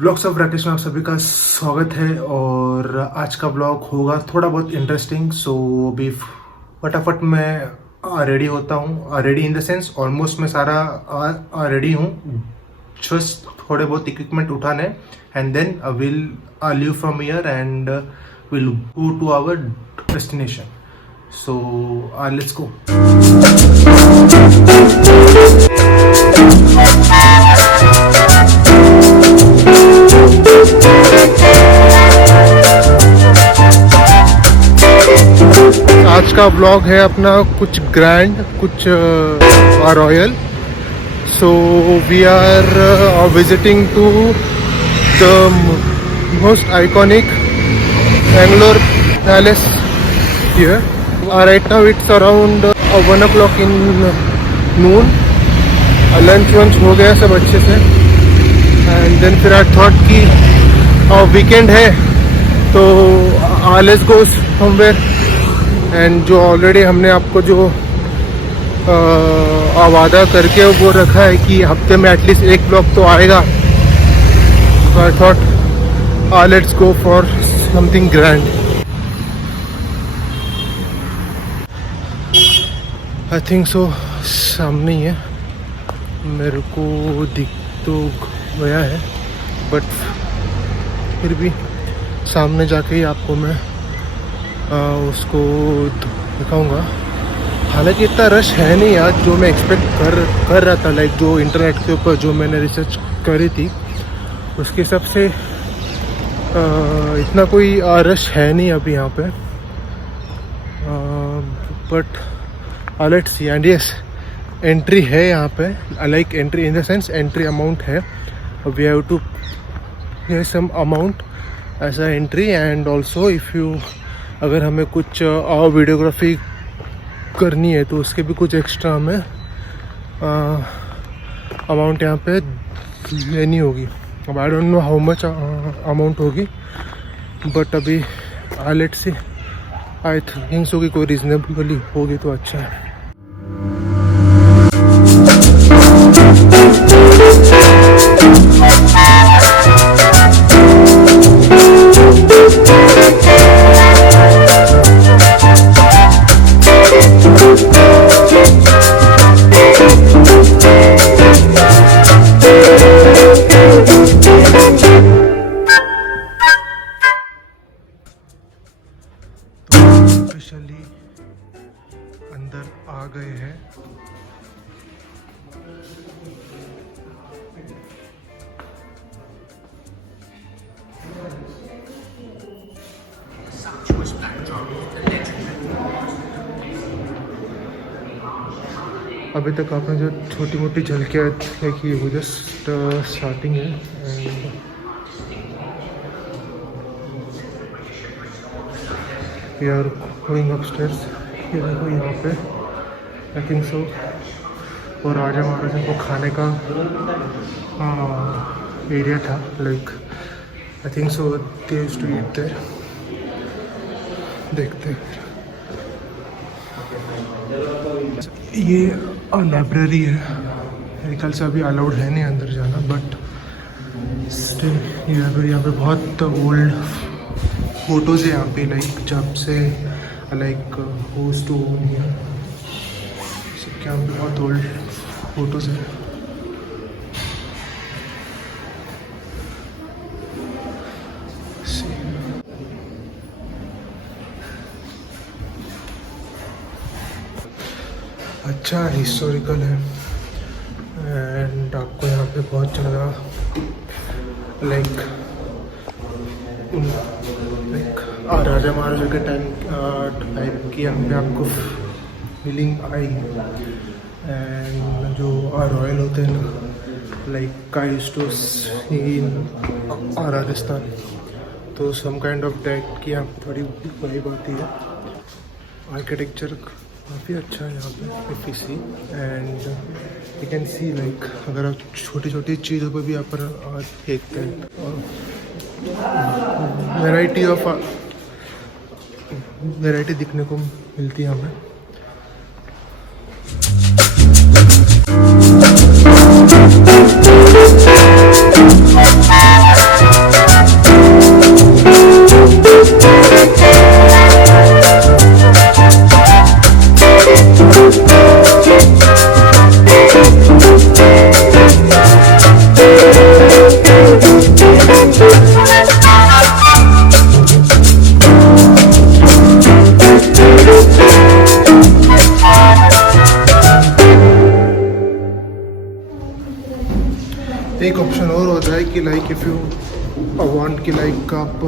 Vlogs of Rakesh में आप सभी का स्वागत है। और आज का व्लॉग होगा थोड़ा बहुत इंटरेस्टिंग। सो अभी फटाफट मैं रेडी होता हूँ। Ready in the sense almost मैं सारा रेडी हूँ, जस्ट थोड़े बहुत इक्विपमेंट उठाने and then will leave from here and will go to our destination. So let's go. आज का व्लॉग है अपना कुछ ग्रैंड, कुछ royal. So we are visiting to the most iconic Bangalore palace here. Right now it's around 1 o'clock in noon। Lunch वंच हो गया सब अच्छे से एंड देन फिर आई थॉट कि वीकेंड है तो लेट्स गो समवेयर। एंड जो ऑलरेडी हमने आपको जो वादा करके वो रखा है कि हफ्ते में एटलीस्ट एक ब्लॉग तो आएगा, तो I thought let's go for something grand. I think सो सामने ही है, मेरे को दिख तो गया है बट फिर भी सामने जाके ही आपको मैं उसको दिखाऊंगा। हालांकि इतना रश है नहीं आज जो मैं एक्सपेक्ट कर रहा था। लाइक जो इंटरनेट के ऊपर जो मैंने रिसर्च करी थी उसके हिसाब से इतना कोई रश है नहीं अभी यहाँ पे। But let's see. And yes, entry है यहाँ पे। Like entry in the sense entry amount है, we have to pay some amount as a entry. And also if you अगर हमें कुछ और वीडियोग्राफी करनी है तो उसके भी कुछ एक्स्ट्रा हमें अमाउंट यहाँ पे लेनी होगी। अब I don't know how much amount होगी बट अभी लेट्स सी। आई थिंक सो कि कोई रीजनेबली होगी तो अच्छा है। अंदर आ गए हैं। अभी तक आपने जो छोटी मोटी झलकियाँ देखी वो जस्ट स्टार्टिंग है। And we are going upstairs. ये देखो यहाँ पे आई थिंक सो और राजा महाराजा को खाने का एरिया था। Like I think so they used to eat there. देखते हैं। ये लाइब्रेरी है, मेरे ख्याल से अभी अलाउड है नहीं अंदर जाना बट स्टिल ये लाइब्रेरी। यहाँ पे बहुत ओल्ड फोटोज़ है यहाँ पे, लाइक जब से लाइक होस्ट टू ओन है सबके यहाँ पे बहुत ओल्ड फोटोज़ है। अच्छा हिस्टोरिकल है एंड आपको यहाँ पे बहुत ज़्यादा लाइक राजा महाराजा के टाइप की यहाँ पे आपको फीलिंग आई। एंड जो रॉयल होते हैं ना, लाइक काइस्टोस इन राजस्थान, तो सम काइंड ऑफ डेट की यहाँ पे थोड़ी वाइब आती है। आर्किटेक्चर काफ़ी अच्छा है यहाँ पे if you see. And you can see like अगर आप छोटी छोटी चीज़ों पर भी यहाँ पर देखते हैं, वैरायटी दिखने को मिलती है हमें। इफ़ यू वांट कि लाइक आप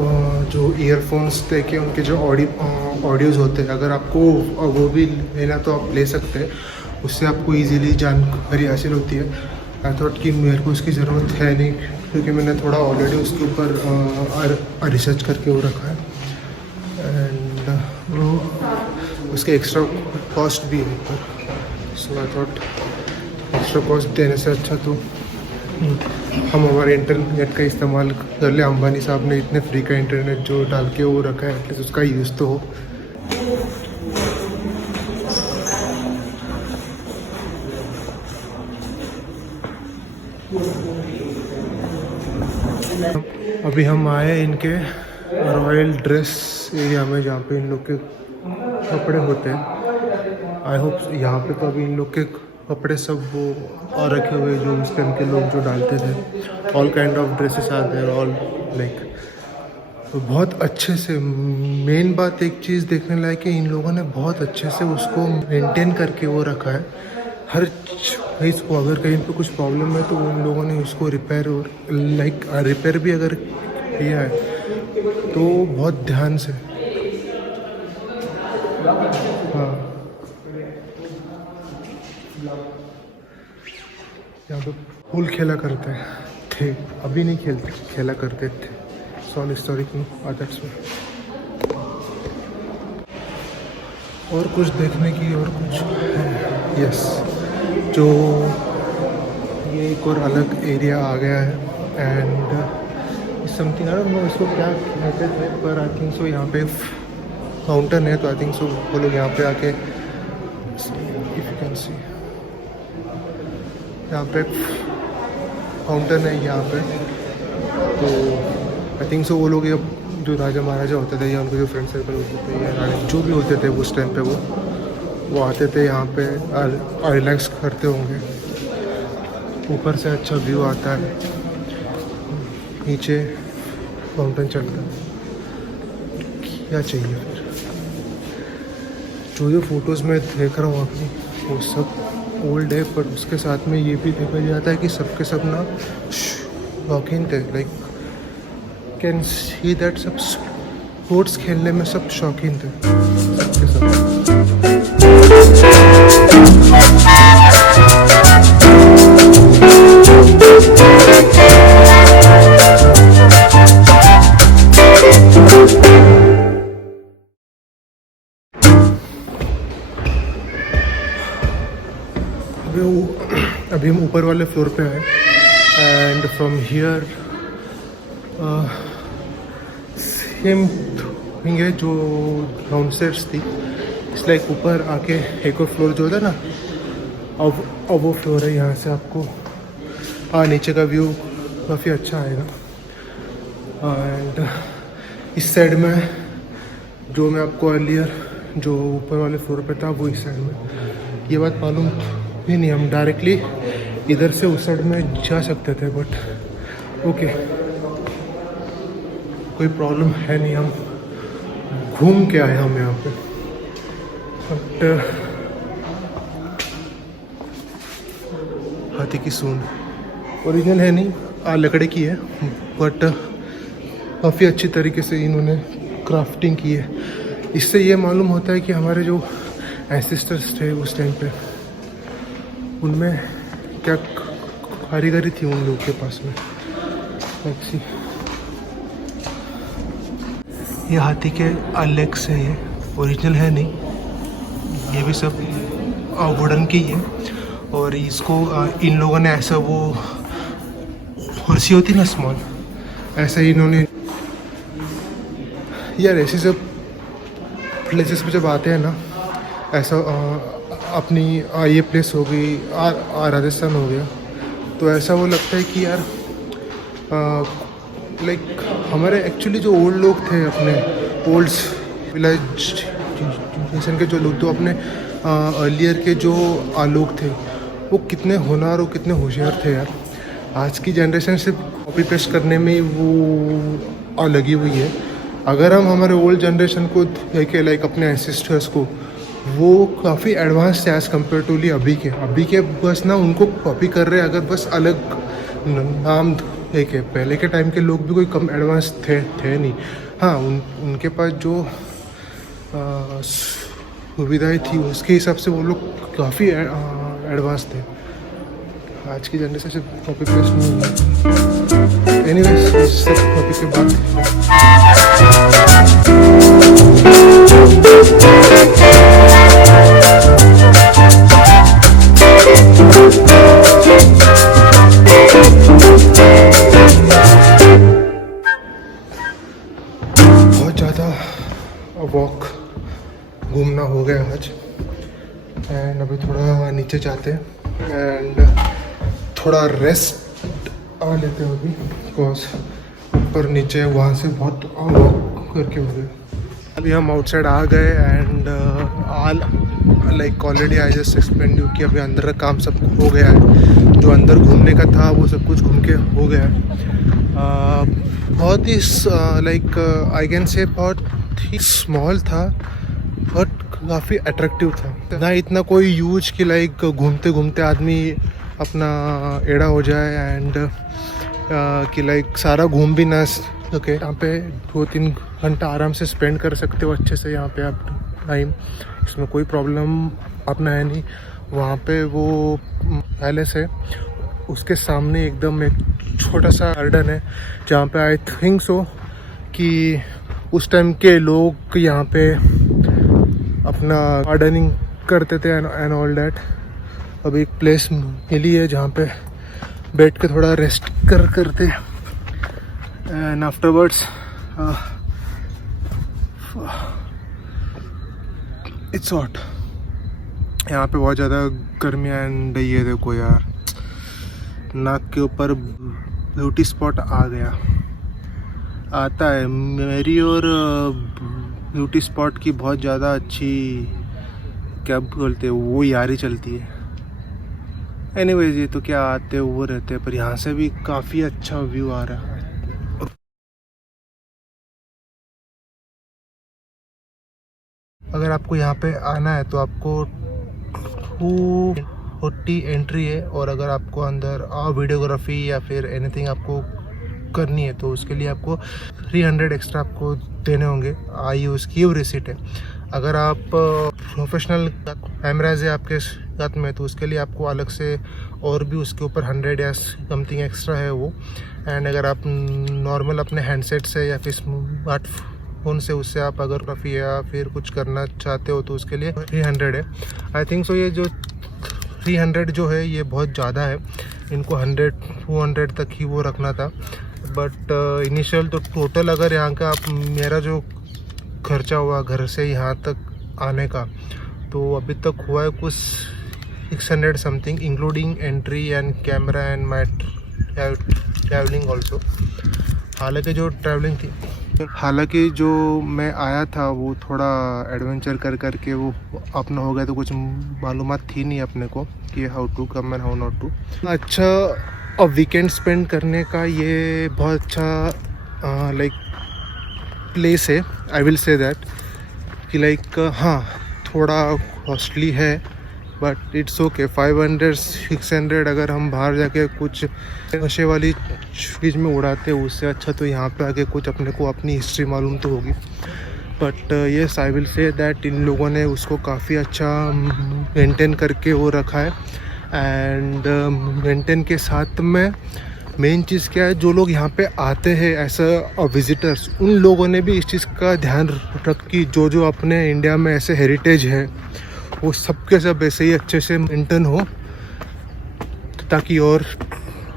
जो ईयरफोन्स देके उनके जो ऑडियोज़ होते हैं, अगर आपको वो भी लेना तो आप ले सकते हैं, उससे आपको इजीली जानकारी हासिल होती है। आई थॉट कि मेरे को उसकी ज़रूरत है नहीं, क्योंकि मैंने थोड़ा ऑलरेडी उसके ऊपर रिसर्च करके वो रखा है, एंड वो उसके एक्स्ट्रा कॉस्ट भी है ऊपर। सो आई थॉट एक्स्ट्रा कॉस्ट देने से अच्छा तो हम हमारे इंटरनेट का इस्तेमाल कर ले। अंबानी साहब ने इतने फ्री का इंटरनेट जो डाल के वो रखा है, एटलीस्ट उसका यूज़ तो हो। अभी हम आए इनके रॉयल ड्रेस एरिया में, जहाँ पे इन लोग के कपड़े होते हैं। आई होप यहाँ पे तो अभी इन लोग के कपड़े सब वो और रखे हुए जो उस टाइम के लोग जो डालते थे। All kind of dresses are there, all like बहुत अच्छे से। मेन बात एक चीज़ देखने लायक कि इन लोगों ने बहुत अच्छे से उसको मेंटेन करके वो रखा है। हर चीज़ को अगर कहीं पे कुछ प्रॉब्लम है तो उन लोगों ने उसको रिपेयर और लाइक रिपेयर भी अगर किया है तो बहुत ध्यान से। हाँ, यहाँ पे फूल खेला करते थे, अभी नहीं खेला करते थे। सॉल हिस्टोरिक आदर्श में और कुछ देखने की और कुछ है। यस, जो ये एक और अलग एरिया आ गया है, and something I don't know इसको क्या कहते थे, पर आई थिंक सो यहाँ पे फाउंटेन है, तो आई थिंक सो वो लोग यहाँ पे आके, इफ यू कैन सी, यहाँ पे फाउंटेन है यहाँ पे। तो आई थिंक सो वो लोग ये जो राजा महाराजा होते थे या उनके जो फ्रेंड सर्कल होते थे या रानी जो भी होते थे उस टाइम पे वो आते थे यहाँ पे रिलैक्स करते होंगे। ऊपर से अच्छा व्यू आता है, नीचे फाउंटेन चलता है, क्या चाहिए फिर। जो फ़ोटोज़ में देख रहा हूँ अभी वो सब ओल्ड है, पर उसके साथ में ये भी देखा जाता है कि सबके सब ना शौकीन थे। लाइक कैन सी दैट सब स्पोर्ट्स खेलने में सब शौकीन थे, सबके सब। अभी हम ऊपर वाले फ्लोर पे आए, and from here same thing है जो डाउनस्टेयर्स थी। इट्स लाइक ऊपर आके एक और फ्लोर जो होता है ना, अब वो फ्लोर है। यहाँ से आपको नीचे का व्यू काफ़ी अच्छा आएगा। एंड इस साइड में जो मैं आपको अर्लियर जो ऊपर वाले फ्लोर पे था वो इस साइड में, ये बात मालूम भी नहीं, हम डायरेक्टली इधर से उस साइड में जा सकते थे, बट ओके कोई प्रॉब्लम है नहीं, हम घूम के आए हम यहाँ पे। बट हाथी की सूंड ओरिजिनल है नहीं, लकड़े की है, बट काफ़ी अच्छी तरीके से इन्होंने क्राफ्टिंग की है। इससे ये मालूम होता है कि हमारे जो एंसेस्टर्स थे उस टाइम पे, उनमें क्या कारीगरी थी उन लोगों के पास में। अच्छी ये हाथी के लेग से है, ओरिजिनल है नहीं, ये भी सब वुडन की है। और इसको इन लोगों ने ऐसा वो कुर्सी होती ना स्मॉल, ऐसा ही इन्होंने यार ऐसे सब प्लेसेस पे जब आते हैं ना, ऐसा अपनी ये प्लेस हो गई राजस्थान हो गया, तो ऐसा वो लगता है कि यार लाइक हमारे एक्चुअली जो ओल्ड लोग थे, अपने ओल्ड सिविलाइजेशन के जो लोग, तो अपने अर्लियर के जो लोग थे वो कितने होनहार और कितने होशियार थे यार। आज की जनरेशन सिर्फ कॉपी पेस्ट करने में वो लगी हुई है। अगर हम हमारे ओल्ड जनरेशन को देखें, लाइक अपने एंसेस्टर्स को, वो काफ़ी एडवांस है एज़ कम्पेयर टू अभी के बस ना उनको कॉपी कर रहे हैं, अगर बस अलग नाम एक है। पहले के टाइम के लोग भी कोई कम एडवांस थे नहीं। हाँ, उनके पास जो सुविधाएं थी उसके हिसाब से वो लोग काफ़ी एडवांस थे। आज की जनरेशन से कॉपी पेस्ट नहीं है। एनीवेज, इससे कॉपी के बाद बहुत ज़्यादा वॉक घूमना हो गया आज। एंड अभी थोड़ा नीचे जाते हैं एंड थोड़ा रेस्ट आ लेते हैं अभी, बिकॉज ऊपर नीचे वहाँ से बहुत वॉक करके हो गए। अभी हम आउटसाइड आ गए and like already I just explain you कि अभी अंदर का काम सब हो गया है। जो अंदर घूमने का था वो सब कुछ घूम के हो गया है। बहुत ही लाइक आई कैन से बहुत ही स्मॉल था बट काफ़ी अट्रैक्टिव था। ना इतना कोई यूज कि लाइक घूमते घूमते आदमी अपना एड़ा हो जाए एंड कि लाइक सारा घूम भी ना सके। यहाँ पे 2-3 घंटा आराम से स्पेंड कर सकते हो अच्छे से यहाँ पे आप टाइम, इसमें कोई प्रॉब्लम अपना है नहीं। वहाँ पे वो पैलेस है, उसके सामने एकदम एक छोटा सा गार्डन है जहाँ पे आई थिंक सो कि उस टाइम के लोग यहाँ पे अपना गार्डनिंग करते थे एंड ऑल डैट। अब एक प्लेस मिली है जहाँ पे बैठ के थोड़ा रेस्ट करते एंड आफ्टरवर्ड्स इट्स हॉट। यहाँ पे बहुत ज़्यादा गर्मी एंड ये देखो यार, नाक के ऊपर ब्यूटी स्पॉट आ गया। आता है मेरी और ब्यूटी स्पॉट की बहुत ज़्यादा अच्छी, क्या बोलते हैं वो, यारी चलती है। एनीवेज, ये तो क्या आते वो रहते हैं, पर यहाँ से भी काफ़ी अच्छा व्यू आ रहा है। अगर आपको यहाँ पे आना है तो आपको 240 एंट्री है, और अगर आपको अंदर वीडियोग्राफी या फिर एनीथिंग आपको करनी है तो उसके लिए आपको 300 एक्स्ट्रा आपको देने होंगे। आई उसकी वो रिसिट है। अगर आप प्रोफेशनल कैमराज है आपके साथ में तो उसके लिए आपको अलग से और भी उसके ऊपर 100 या समथिंग एक्स्ट्रा है वो। एंड अगर आप नॉर्मल अपने हैंडसेट से या फिर स्मार्टफोन से उससे आप अगर काफ़ी या फिर कुछ करना चाहते हो तो उसके लिए 300 है। आई थिंक सो ये जो 300 जो है ये बहुत ज़्यादा है, इनको 100-200 तक ही वो रखना था। बट इनिशियल तो टोटल अगर यहाँ का आप मेरा जो खर्चा हुआ घर से यहाँ तक आने का तो अभी तक हुआ है कुछ 600 something, including entry and camera and my travelling also. हालांकि जो मैं आया था वो थोड़ा एडवेंचर करके वो अपना हो गया, तो कुछ मालूमात थी नहीं अपने को कि how to come and how not to. अच्छा, और वीकेंड स्पेंड करने का ये बहुत अच्छा लाइक प्लेस है। आई विल से दैट कि लाइक हाँ थोड़ा कॉस्टली है बट इट्स ओके। 500-600 अगर हम बाहर जाके कुछ नशे वाली चीज़ में उड़ाते हैं उससे अच्छा तो यहाँ पे आके कुछ अपने को अपनी हिस्ट्री मालूम तो होगी। But yes, I will say that in लोगों ने उसको काफ़ी अच्छा मेंटेन करके वो रखा है। एंड मेंटेन के साथ में मेन चीज़ क्या है, जो लोग यहाँ पे आते हैं ऐसा विजिटर्स, उन लोगों ने भी इस चीज़ का ध्यान रख कि जो अपने इंडिया में ऐसे हेरिटेज है वो सबके सब ऐसे ही अच्छे से मेंटेन हो ताकि और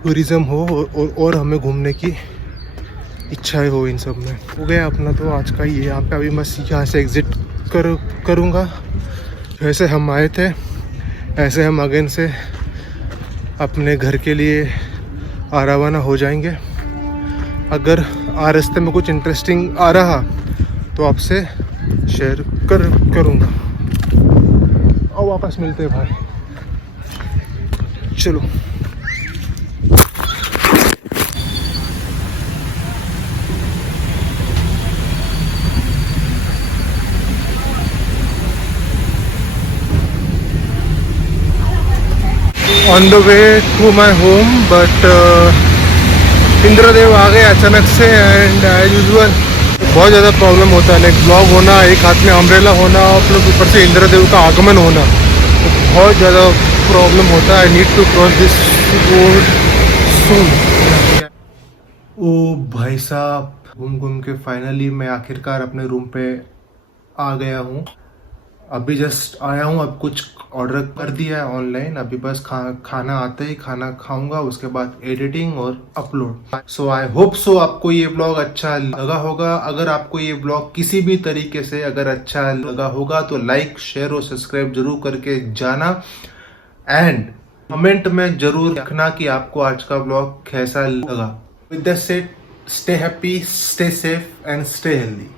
टूरिज़्म हो और हमें घूमने की इच्छाएं हो इन सब में। हो गया अपना तो आज का ये। यहाँ पे अभी मैं यहाँ से एग्ज़िट करूँगा। जैसे हम आए थे ऐसे हम अगेन से अपने घर के लिए रवाना हो जाएंगे। अगर रास्ते में कुछ इंटरेस्टिंग आ रहा तो आपसे शेयर करूँगा। और वापस मिलते हैं भाई, चलो। On the way to my home, but Indradev आ गए अचानक से एंड एज यूजुअल बहुत ज़्यादा प्रॉब्लम होता है। लाइक ब्लॉग होना, एक हाथ में अम्ब्रेला होना और प्लस ऊपर से इंद्रदेव का आगमन होना, तो बहुत ज़्यादा प्रॉब्लम होता है। I need to cross this road soon. ओ भाई साहब, घूम घूम के फाइनली मैं आखिरकार अपने रूम पे आ गया हूँ। अभी जस्ट आया हूँ, अब कुछ ऑर्डर कर दिया है ऑनलाइन। अभी बस खाना आते ही खाना खाऊंगा, उसके बाद एडिटिंग और upload. So I hope so आपको ये ब्लॉग अच्छा लगा होगा। अगर आपको ये ब्लॉग किसी भी तरीके से अगर अच्छा लगा होगा तो लाइक, शेयर और सब्सक्राइब जरूर करके जाना एंड कमेंट में जरूर लिखना कि आपको आज का ब्लॉग कैसा लगा। With that said, stay happy, stay safe and stay healthy.